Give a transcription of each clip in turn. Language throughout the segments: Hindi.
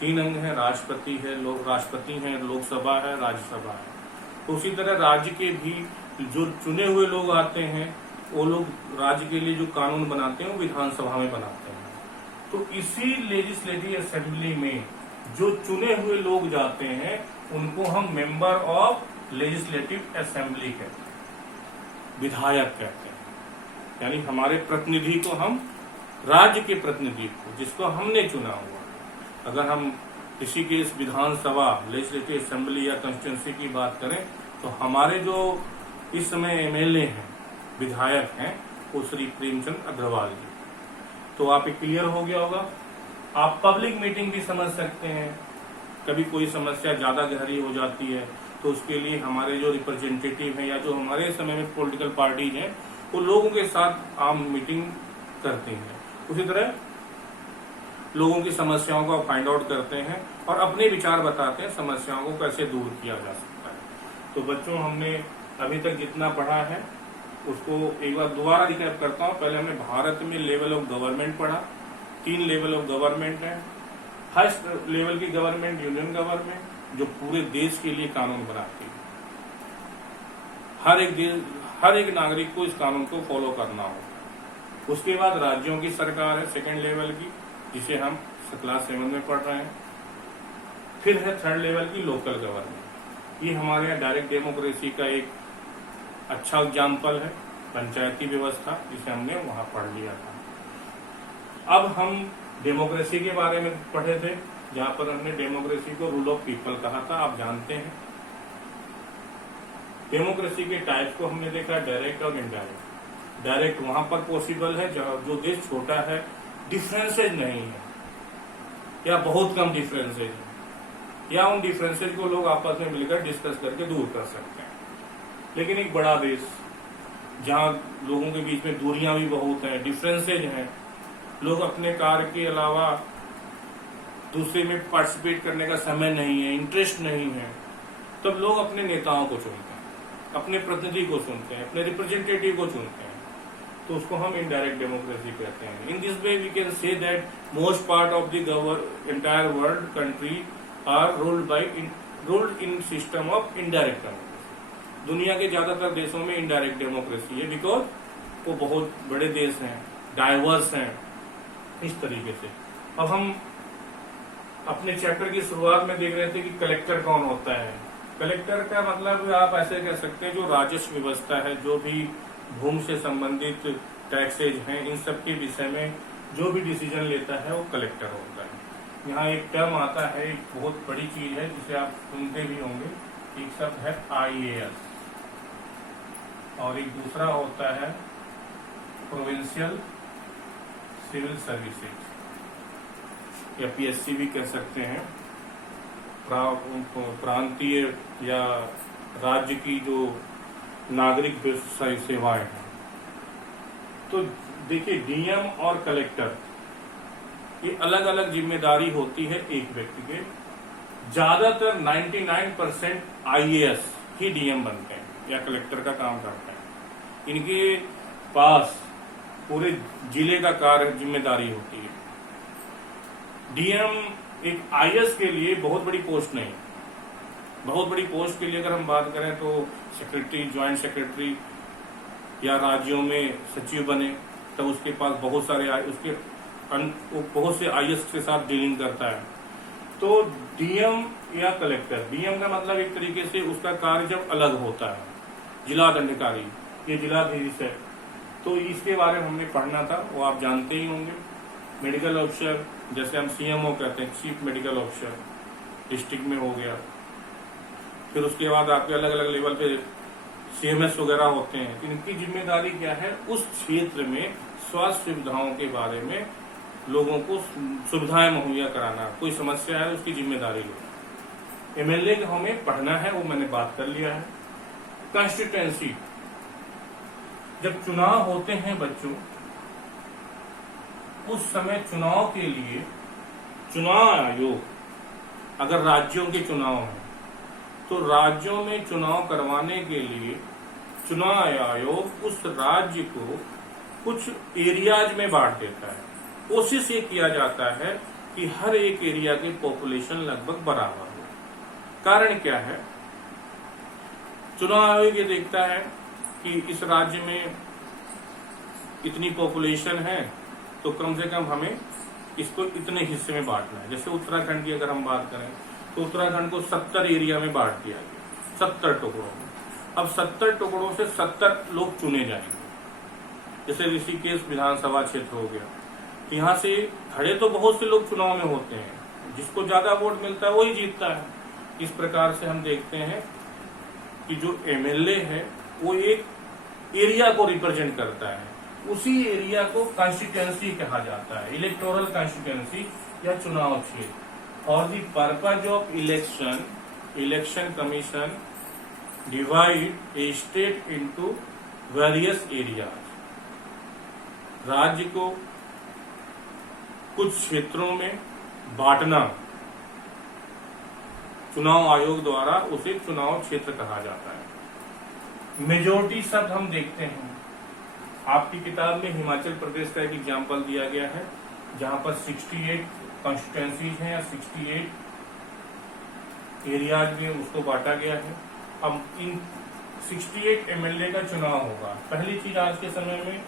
तीन अंग है, राष्ट्रपति है, राष्ट्रपति है, लोकसभा है, राज्यसभा है। तो उसी तरह राज्य के भी जो चुने हुए लोग आते हैं, वो लोग राज्य के लिए जो कानून बनाते हैं वो विधानसभा में बनाते हैं। तो इसी लेजिस्लेटिव असेंबली में जो चुने हुए लोग जाते हैं उनको हम मेंबर ऑफ लेजिस्लेटिव असेंबली कहते हैं, विधायक कहते हैं। यानी हमारे प्रतिनिधि को हम, राज्य के प्रतिनिधि को जिसको हमने चुना हुआ, अगर हम किसी के इस विधानसभा लेजिस्लेटिव असेंबली या कॉन्स्टिट्यूंसी की बात करें तो हमारे जो इस समय एमएलए हैं, विधायक हैं, वो श्री प्रेमचंद अग्रवाल जी। तो आप क्लियर हो गया होगा। आप पब्लिक मीटिंग भी समझ सकते हैं। कभी कोई समस्या ज्यादा गहरी हो जाती है तो उसके लिए हमारे जो रिप्रेजेंटेटिव हैं या जो हमारे समय में पॉलिटिकल पार्टीज हैं वो लोगों के साथ आम मीटिंग करती हैं। उसी तरह लोगों की समस्याओं को फाइंड आउट करते हैं और अपने विचार बताते हैं, समस्याओं को कैसे दूर किया जा सकता है। तो बच्चों, हमने अभी तक जितना पढ़ा है उसको एक बार दोबारा रिकैप करता हूँ। पहले हमने भारत में लेवल ऑफ गवर्नमेंट पढ़ा। 3 लेवल ऑफ गवर्नमेंट है। फर्स्ट लेवल की गवर्नमेंट यूनियन गवर्नमेंट, जो पूरे देश के लिए कानून बनाती है। हर एक नागरिक को इस कानून को फॉलो करना होगा। उसके बाद राज्यों की सरकार है सेकेंड लेवल की, जिसे हम क्लास 7 में पढ़ रहे हैं। फिर है थर्ड लेवल की लोकल गवर्नमेंट। ये हमारे यहाँ डायरेक्ट डेमोक्रेसी का एक अच्छा एग्जाम्पल है, पंचायती व्यवस्था, जिसे हमने वहां पढ़ लिया था। अब हम डेमोक्रेसी के बारे में पढ़े थे, जहां पर हमने डेमोक्रेसी को रूल ऑफ पीपल कहा था, आप जानते हैं। डेमोक्रेसी के टाइप को हमने देखा, डायरेक्ट और इनडायरेक्ट। डायरेक्ट वहां पर पॉसिबल है जो देश छोटा है, डिफरेंसेज नहीं है या बहुत कम डिफरेंसेज है, या उन डिफरेंसेज को लोग आपस में मिलकर डिस्कस करके दूर कर सकते हैं। लेकिन एक बड़ा देश जहां लोगों के बीच में दूरियां भी बहुत हैं, डिफरेंसेज हैं, लोग अपने कार्य के अलावा दूसरे में पार्टिसिपेट करने का समय नहीं है, इंटरेस्ट नहीं है, तब लोग अपने नेताओं को चुनते हैं, अपने प्रतिनिधि को चुनते हैं, अपने रिप्रेजेंटेटिव को चुनते हैं। तो उसको हम इनडायरेक्ट डेमोक्रेसी कहते हैं। In this way we can say that most part of the entire world country are ruled in system of indirect democracy. दुनिया के ज्यादातर देशों में इनडायरेक्ट डेमोक्रेसी है, बिकॉज वो बहुत बड़े देश हैं, डाइवर्स हैं, इस तरीके से। अब हम अपने चैप्टर की शुरुआत में देख रहे थे कि कलेक्टर कौन होता है। कलेक्टर का मतलब आप ऐसे कह सकते हैं जो राजस्व व्यवस्था है, जो भी भूमि से संबंधित टैक्सेज हैं, इन सब के विषय में जो भी डिसीजन लेता है वो कलेक्टर होता है। यहाँ एक टर्म आता है, एक बहुत बड़ी चीज है जिसे आप सुनते भी होंगे, एक शब्द है IAS और एक दूसरा होता है प्रोविंशियल सिविल सर्विसेज या PSC भी कह सकते हैं। प्रांतीय या राज्य की जो नागरिक सेवाएं हैं। तो देखिए, डीएम और कलेक्टर ये अलग अलग जिम्मेदारी होती है एक व्यक्ति के। ज्यादातर 99% IAS ही डीएम बनते हैं या कलेक्टर का काम करते हैं। इनके पास पूरे जिले का कार्य जिम्मेदारी होती है। डीएम एक IAS के लिए बहुत बड़ी पोस्ट नहीं। बहुत बड़ी पोस्ट के लिए अगर हम बात करें तो सेक्रेटरी, ज्वाइंट सेक्रेटरी या राज्यों में सचिव बने, तब उसके पास बहुत से IAS के साथ डीलिंग करता है। तो डीएम या कलेक्टर, डीएम का मतलब एक तरीके से उसका कार्य जब अलग होता है, जिला दंडाधिकारी, ये जिलाधीश है, तो इसके बारे में हमने पढ़ना था, वो आप जानते ही होंगे। मेडिकल ऑफिसर, जैसे हम CMO कहते हैं, चीफ मेडिकल ऑफिसर, डिस्ट्रिक्ट में हो गया। फिर उसके बाद आपके अलग अलग लेवल पे CMS वगैरह होते हैं। इनकी जिम्मेदारी क्या है? उस क्षेत्र में स्वास्थ्य सुविधाओं के बारे में लोगों को सुविधाएं मुहैया कराना, कोई समस्या है उसकी जिम्मेदारी लेना। MLA का हमें पढ़ना है, वो मैंने बात कर लिया है। कॉन्स्टिट्यूएंसी, जब चुनाव होते हैं बच्चों, उस समय चुनाव के लिए चुनाव आयोग, अगर राज्यों के चुनाव हैं तो राज्यों में चुनाव करवाने के लिए चुनाव आयोग उस राज्य को कुछ एरियाज में बांट देता है। कोशिश ये किया जाता है कि कि हर एक एरिया के पॉपुलेशन लगभग बराबर हो। कारण क्या है? चुनाव आयोग ये देखता है कि इस राज्य में इतनी पॉपुलेशन है तो कम से कम हमें इसको इतने हिस्से में बांटना है। जैसे उत्तराखंड की अगर हम बात करें तो उत्तराखंड को 70 एरिया में बांट दिया गया, 70 टुकड़ों में। अब 70 टुकड़ों से 70 लोग चुने जाएंगे। जैसे ऋषिकेश विधानसभा क्षेत्र हो गया, तो यहाँ से खड़े तो बहुत से लोग चुनाव में होते हैं, जिसको ज्यादा वोट मिलता है वही जीतता है। इस प्रकार से हम देखते हैं कि जो एमएलए है वो एक एरिया को रिप्रेजेंट करता है, उसी एरिया को कॉन्स्टिट्यूएंसी कहा जाता है, इलेक्टोरल कॉन्स्टिट्यूएंसी या चुनाव क्षेत्र। For the purpose of election, election commission divide A state into various areas. राज्य को कुछ क्षेत्रों में बांटना चुनाव आयोग द्वारा उसे चुनाव क्षेत्र कहा जाता है। मेजोरिटी शब्द हम देखते हैं, आपकी किताब में हिमाचल प्रदेश का एक एग्जाम्पल दिया गया है जहां पर 68 कॉन्स्टिट्यूएंसीज हैं या 68 एरियाज में उसको बांटा गया है। अब इन 68 एमएलए का चुनाव होगा। पहली चीज, आज के समय में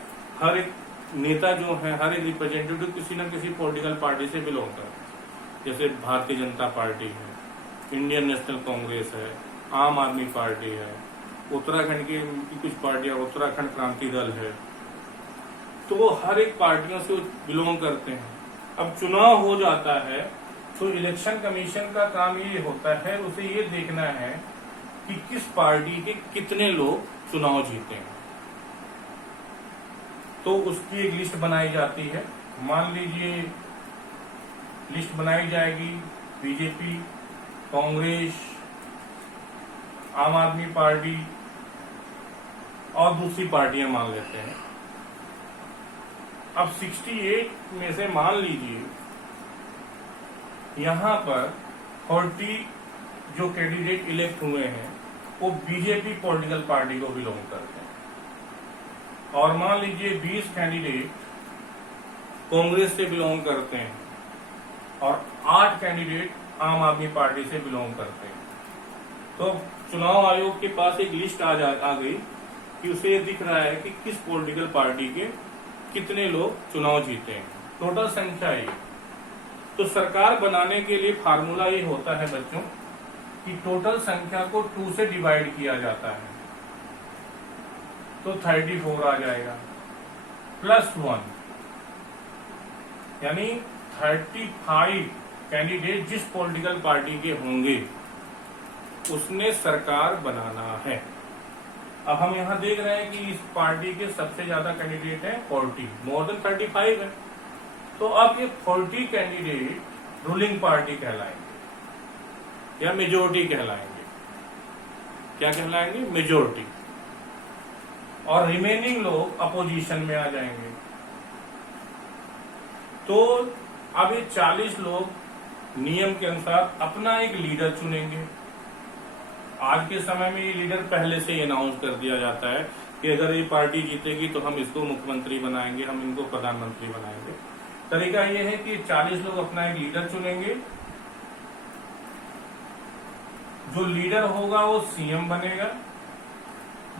हर एक नेता जो है, हर एक रिप्रेजेंटेटिव किसी न किसी पॉलिटिकल पार्टी से बिलोंग करता है। जैसे भारतीय जनता पार्टी है, इंडियन नेशनल कांग्रेस है, आम आदमी पार्टी है, उत्तराखंड की कुछ पार्टियां, उत्तराखंड क्रांति दल है, तो हर एक पार्टियों से बिलोंग करते हैं। अब चुनाव हो जाता है तो इलेक्शन कमीशन का काम ये होता है, उसे ये देखना है कि किस पार्टी के कितने लोग चुनाव जीते हैं। तो उसकी एक लिस्ट बनाई जाती है। मान लीजिए लिस्ट बनाई जाएगी, बीजेपी, कांग्रेस, आम आदमी पार्टी और दूसरी पार्टियां मान लेते हैं। अब 68 में से मान लीजिए यहां पर 40 जो कैंडिडेट इलेक्ट हुए हैं वो बीजेपी पॉलिटिकल पार्टी को बिलोंग करते हैं, और मान लीजिए 20 कैंडिडेट कांग्रेस से बिलोंग करते हैं और 8 कैंडिडेट आम आदमी पार्टी से बिलोंग करते हैं। तो चुनाव आयोग के पास एक लिस्ट आ गई कि उसे ये दिख रहा है कि किस पॉलिटिकल पार्टी के कितने लोग चुनाव जीते हैं, टोटल संख्या ये। तो सरकार बनाने के लिए फार्मूला ये होता है बच्चों कि टोटल संख्या को 2 से डिवाइड किया जाता है, तो 34 आ जाएगा, +1 यानी 35 कैंडिडेट जिस पॉलिटिकल पार्टी के होंगे उसने सरकार बनाना है। अब हम यहां देख रहे हैं कि इस पार्टी के सबसे ज्यादा कैंडिडेट हैं 40, मोर देन 35 है। तो अब ये 40 कैंडिडेट रूलिंग पार्टी कहलाएंगे या मेजोरिटी कहलाएंगे। क्या कहलाएंगे? मेजोरिटी। और रिमेनिंग लोग अपोजिशन में आ जाएंगे। तो अब ये 40 लोग नियम के अनुसार अपना एक लीडर चुनेंगे। आज के समय में ये लीडर पहले से अनाउंस कर दिया जाता है कि अगर ये पार्टी जीतेगी तो हम इसको मुख्यमंत्री बनाएंगे, हम इनको प्रधानमंत्री बनाएंगे। तरीका ये है कि 40 लोग अपना एक लीडर चुनेंगे, जो लीडर होगा वो सीएम बनेगा,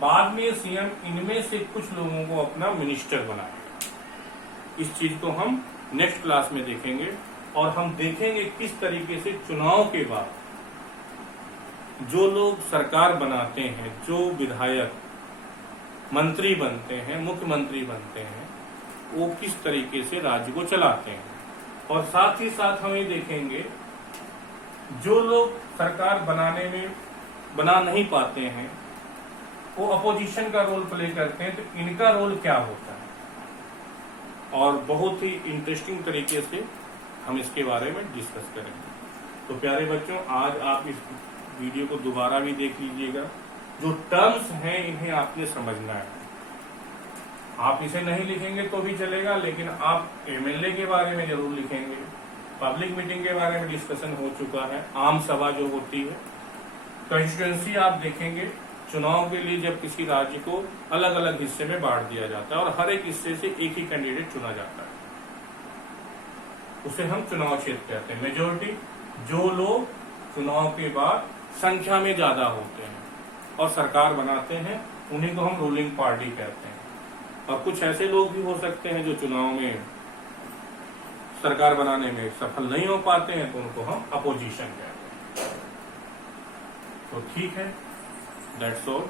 बाद में सीएम इनमें से कुछ लोगों को अपना मिनिस्टर बनाएगा। इस चीज को हम नेक्स्ट क्लास में देखेंगे और हम देखेंगे किस तरीके से चुनाव के बाद जो लोग सरकार बनाते हैं, जो विधायक मंत्री बनते हैं, मुख्यमंत्री बनते हैं, वो किस तरीके से राज्य को चलाते हैं। और साथ ही साथ हम ये देखेंगे जो लोग सरकार बना नहीं पाते हैं, वो अपोजिशन का रोल प्ले करते हैं, तो इनका रोल क्या होता है। और बहुत ही इंटरेस्टिंग तरीके से हम इसके बारे में डिस्कस करेंगे। तो प्यारे बच्चों, आज आप इस वीडियो को दोबारा भी देख लीजिएगा। जो टर्म्स हैं इन्हें आपने समझना है। आप इसे नहीं लिखेंगे तो भी चलेगा, लेकिन आप एमएलए के बारे में जरूर लिखेंगे। पब्लिक मीटिंग के बारे में डिस्कशन हो चुका है, आम सभा जो होती है। कॉन्स्टिट्यूएंसी आप देखेंगे, चुनाव के लिए जब किसी राज्य को अलग अलग हिस्से में बांट दिया जाता है और हर एक हिस्से से एक ही कैंडिडेट चुना जाता है। उसे हम चुनाव क्षेत्र कहते हैं। मेजोरिटी, जो लोग चुनाव के बाद संख्या में ज्यादा होते हैं और सरकार बनाते हैं, उन्हीं को हम रूलिंग पार्टी कहते हैं। और कुछ ऐसे लोग भी हो सकते हैं जो चुनाव में सरकार बनाने में सफल नहीं हो पाते हैं, तो उनको हम अपोजिशन कहते हैं। तो ठीक है, दैट्स ऑल।